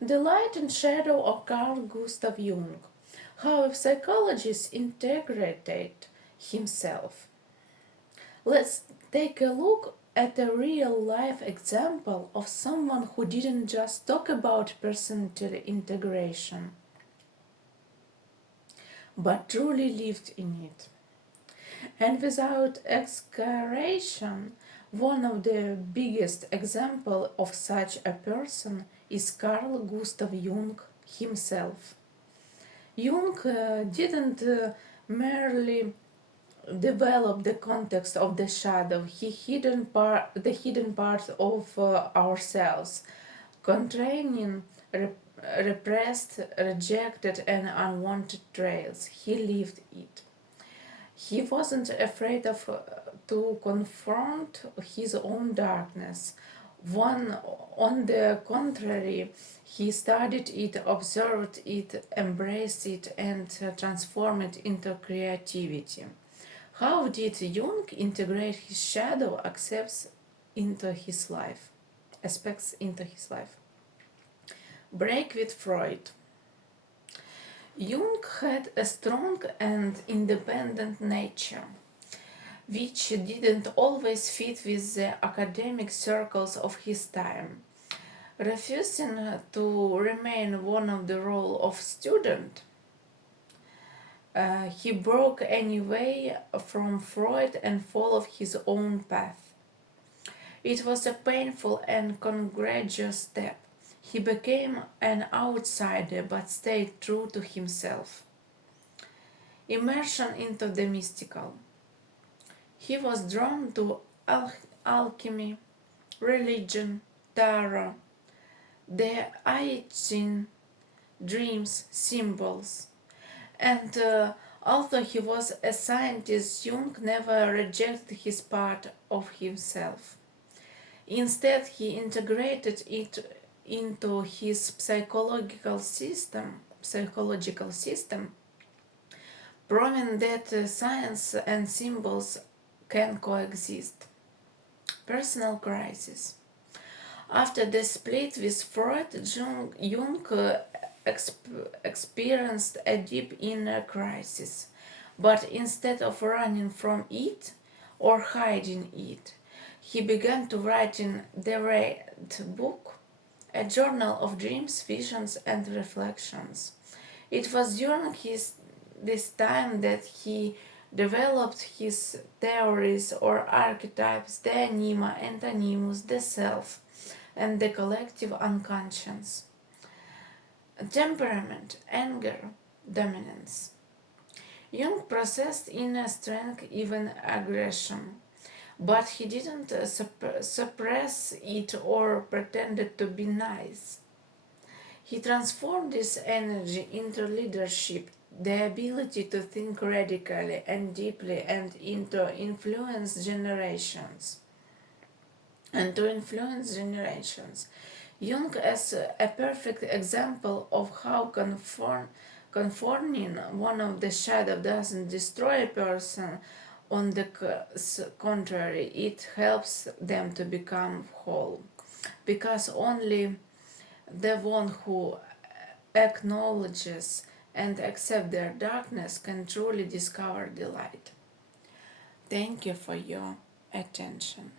The Light and Shadow of Carl Gustav Jung. How a psychologist integrated himself. Let's take a look at a real life example of someone who didn't just talk about personality integration, but truly lived in it. And without exaggeration, one of the biggest examples of such a person is Carl Gustav Jung himself. Jung didn't merely develop the context of the shadow, the hidden part of ourselves, containing repressed, rejected, and unwanted trails. He lived it. He wasn't afraid of to confront his own darkness. On the contrary, he studied it, observed it, embraced it, and transformed it into creativity. How did Jung integrate his shadow aspects into his life? Break with Freud. Jung had a strong and independent nature, which didn't always fit with the academic circles of his time. Refusing to remain one of the role of student, he broke anyway from Freud and followed his own path. It was a painful and courageous step. He became an outsider but stayed true to himself. Immersion into the mystical. He was drawn to alchemy, religion, tarot, the I Ching, dreams, symbols. And although he was a scientist, Jung never rejected his part of himself. Instead, he integrated it into his psychological system, proving that science and symbols can coexist. Personal crisis. After the split with Freud, Jung experienced a deep inner crisis. But instead of running from it or hiding it, he began to write in the Red Book, a journal of dreams, visions, and reflections. It was during this time that he developed his theories or archetypes, the anima and animus, the self, and the collective unconscious. Temperament, anger, dominance. Jung processed inner strength, even aggression, but he didn't suppress it or pretended to be nice. He transformed this energy into leadership, the ability to think radically and deeply and to influence generations. Jung is a perfect example of how conforming one of the shadow doesn't destroy a person. On the contrary, it helps them to become whole, because only the one who acknowledges and accepts their darkness can truly discover the light. Thank you for your attention.